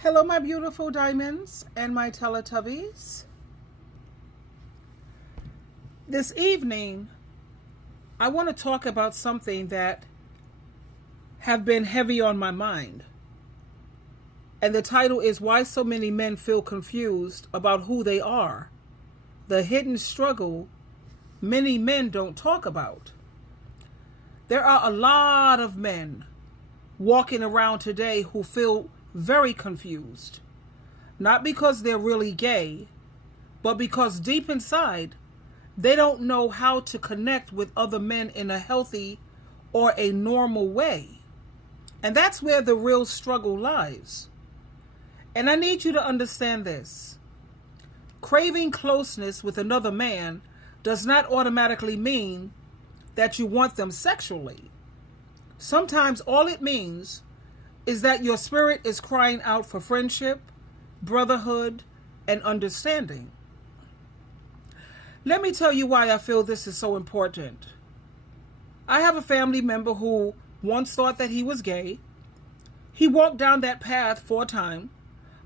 Hello, my beautiful diamonds and my Teletubbies. This evening, I want to talk about something that have been heavy on my mind. And the title is Why So Many Men Feel Confused About Who They Are. The hidden struggle many men don't talk about. There are a lot of men walking around today who feel very confused. Not because they're really gay, but because deep inside, they don't know how to connect with other men in a healthy or a normal way. And that's where the real struggle lies. And I need you to understand this. Craving closeness with another man does not automatically mean that you want them sexually. Sometimes all it means is that your spirit is crying out for friendship, brotherhood, and understanding. Let me tell you why I feel this is so important. I have a family member who once thought that he was gay. He walked down that path for a time,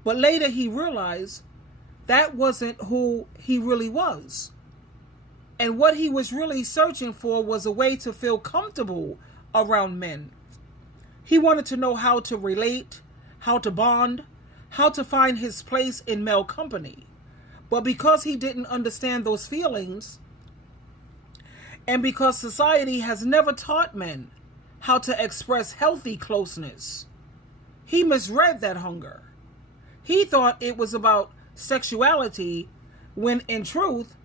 but later he realized that wasn't who he really was. And what he was really searching for was a way to feel comfortable around men. He wanted to know how to relate, how to bond, how to find his place in male company. But because he didn't understand those feelings, and because society has never taught men how to express healthy closeness, he misread that hunger. He thought it was about sexuality when in truth,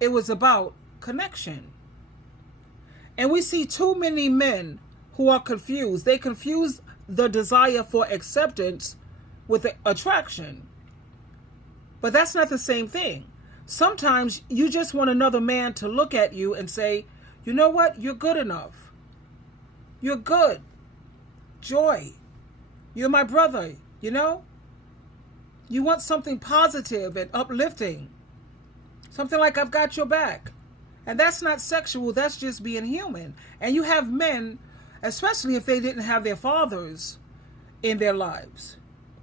it was about connection. And we see too many men who are confused. They confuse the desire for acceptance with attraction. But that's not the same thing. Sometimes you just want another man to look at you and say, you know what? You're good enough. You're good. Joy. You're my brother, you know? You want something positive and uplifting. Something like I've got your back. And that's not sexual, that's just being human. And you have men, especially if they didn't have their fathers in their lives.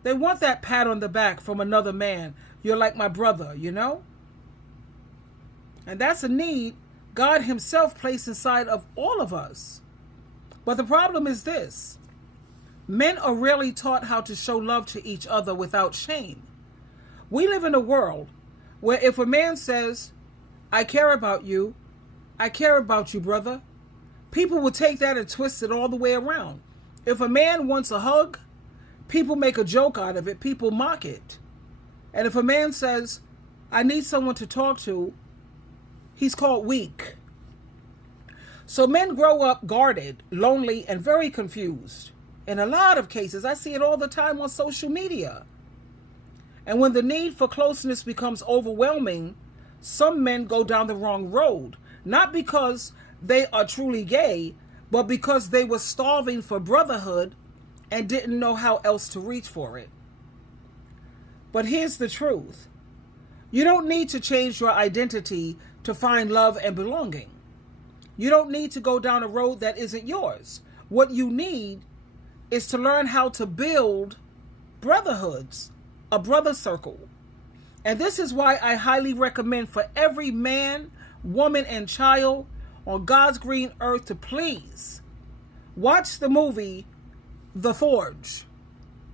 They want that pat on the back from another man. You're like my brother, you know? And that's a need God himself placed inside of all of us. But the problem is this. Men are rarely taught how to show love to each other without shame. We live in a world where if a man says, I care about you, brother, people will take that and twist it all the way around. If a man wants a hug, people make a joke out of it, people mock it. And if a man says, I need someone to talk to, he's called weak. So men grow up guarded, lonely, and very confused. In a lot of cases, I see it all the time on social media. And when the need for closeness becomes overwhelming, some men go down the wrong road. Not because they are truly gay, but because they were starving for brotherhood and didn't know how else to reach for it. But here's the truth. You don't need to change your identity to find love and belonging. You don't need to go down a road that isn't yours. What you need is to learn how to build brotherhoods, a brother circle. And this is why I highly recommend for every man, woman, and child on God's green earth to please watch the movie The Forge,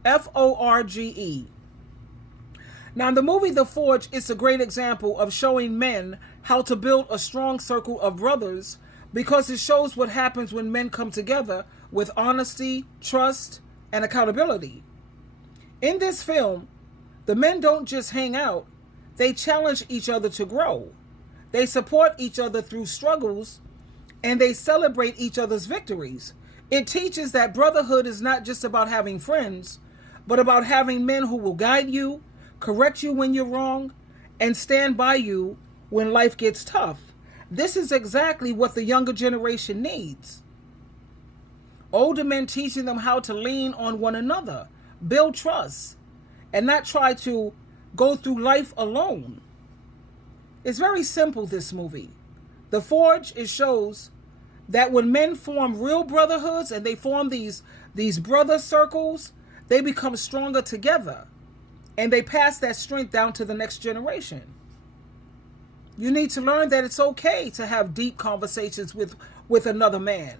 Forge. Now, in the movie The Forge is a great example of showing men how to build a strong circle of brothers because it shows what happens when men come together with honesty, trust, and accountability. In this film, the men don't just hang out, they challenge each other to grow. They support each other through struggles, and they celebrate each other's victories. It teaches that brotherhood is not just about having friends, but about having men who will guide you, correct you when you're wrong, and stand by you when life gets tough. This is exactly what the younger generation needs. Older men teaching them how to lean on one another, build trust, and not try to go through life alone. It's very simple, this movie. The Forge, it shows that when men form real brotherhoods and they form these brother circles, they become stronger together, and they pass that strength down to the next generation. You need to learn that it's okay to have deep conversations with another man.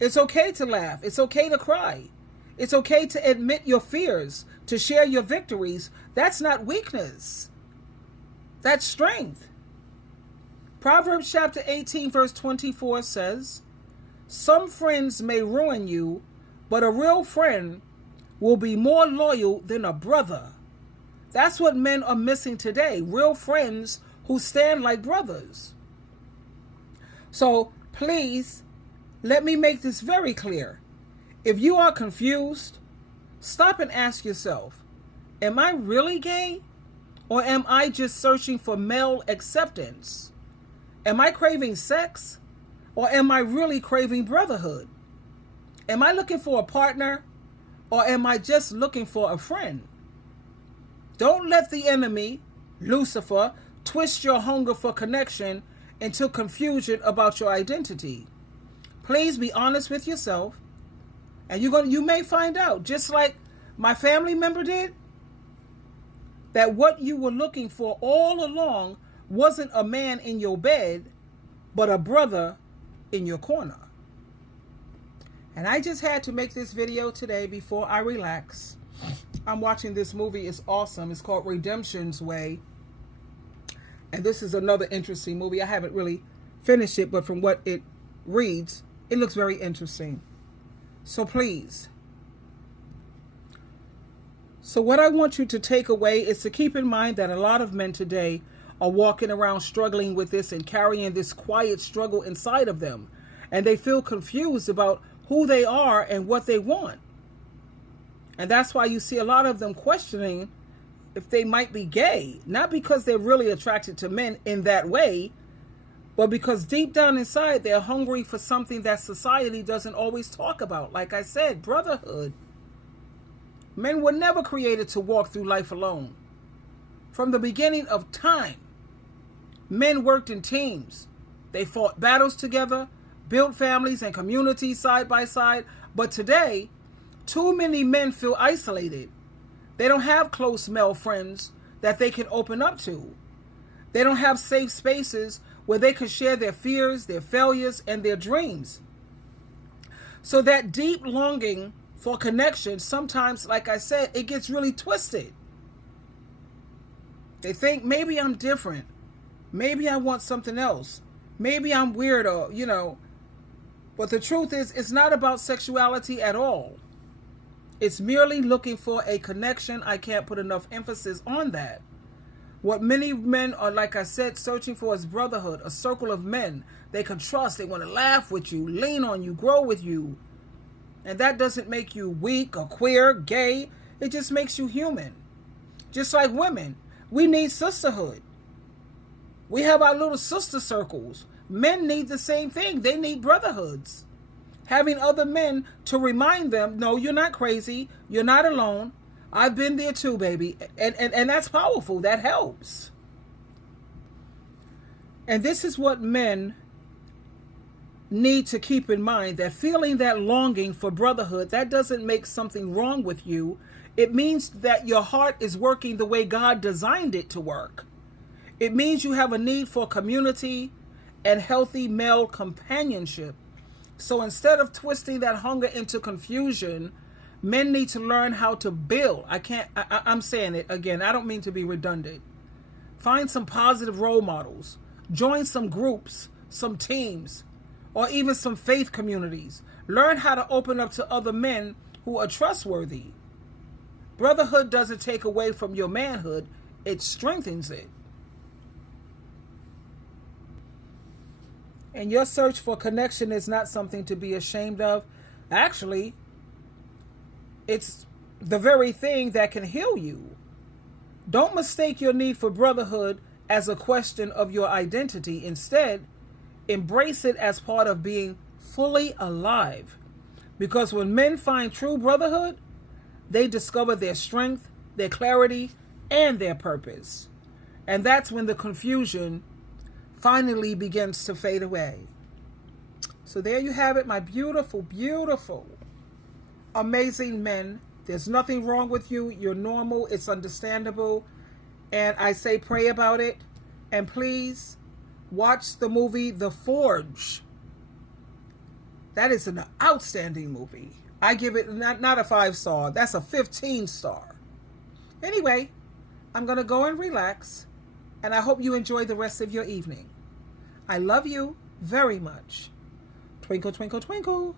It's okay to laugh. It's okay to cry. It's okay to admit your fears, to share your victories. That's not weakness. That's strength. Proverbs chapter 18, verse 24 says, "Some friends may ruin you, but a real friend will be more loyal than a brother." That's what men are missing today. Real friends who stand like brothers. So please, let me make this very clear. If you are confused, stop and ask yourself, am I really gay? Or am I just searching for male acceptance? Am I craving sex? Or am I really craving brotherhood? Am I looking for a partner? Or am I just looking for a friend? Don't let the enemy, Lucifer, twist your hunger for connection into confusion about your identity. Please be honest with yourself, and you may find out, just like my family member did, that what you were looking for all along wasn't a man in your bed, but a brother in your corner. And I just had to make this video today before I relax. I'm watching this movie. It's awesome. It's called Redemption's Way. And this is another interesting movie. I haven't really finished it, but from what it reads, it looks very interesting. So please. So what I want you to take away is to keep in mind that a lot of men today are walking around struggling with this and carrying this quiet struggle inside of them. And they feel confused about who they are and what they want. And that's why you see a lot of them questioning if they might be gay. Not because they're really attracted to men in that way, but because deep down inside they're hungry for something that society doesn't always talk about. Like I said, brotherhood. Men were never created to walk through life alone. From the beginning of time, men worked in teams. They fought battles together, built families and communities side by side. But today, too many men feel isolated. They don't have close male friends that they can open up to. They don't have safe spaces where they can share their fears, their failures, and their dreams. So that deep longing for connection, sometimes, like I said, it gets really twisted. They think, maybe I'm different. Maybe I want something else. Maybe I'm weird, or, But the truth is, it's not about sexuality at all. It's merely looking for a connection. I can't put enough emphasis on that. What many men are, like I said, searching for is brotherhood, a circle of men they can trust. They want to laugh with you, lean on you, grow with you. And that doesn't make you weak or queer, gay. It just makes you human. Just like women, we need sisterhood. We have our little sister circles. Men need the same thing. They need brotherhoods. Having other men to remind them, no, you're not crazy. You're not alone. I've been there too, baby. And that's powerful. That helps. And this is what men need to keep in mind, that feeling that longing for brotherhood, that doesn't make something wrong with you. It means that your heart is working the way God designed it to work. It means you have a need for community and healthy male companionship. So instead of twisting that hunger into confusion, men need to learn how to build. I'm saying it again. I don't mean to be redundant. Find some positive role models. Join some groups, some teams, or even some faith communities. Learn how to open up to other men who are trustworthy. Brotherhood doesn't take away from your manhood. It strengthens it. And your search for connection is not something to be ashamed of. Actually, it's the very thing that can heal you. Don't mistake your need for brotherhood as a question of your identity. Instead, embrace it as part of being fully alive. Because when men find true brotherhood, they discover their strength, their clarity, and their purpose. And that's when the confusion finally begins to fade away. So there you have it, my beautiful, beautiful, amazing men There's nothing wrong with you. You're normal. It's understandable. And I say pray about it. And please watch the movie The Forge. That is an outstanding movie. I give it not a 5-star. That's a 15-star. Anyway, I'm going to go and relax. And I hope you enjoy the rest of your evening. I love you very much. Twinkle, twinkle, twinkle.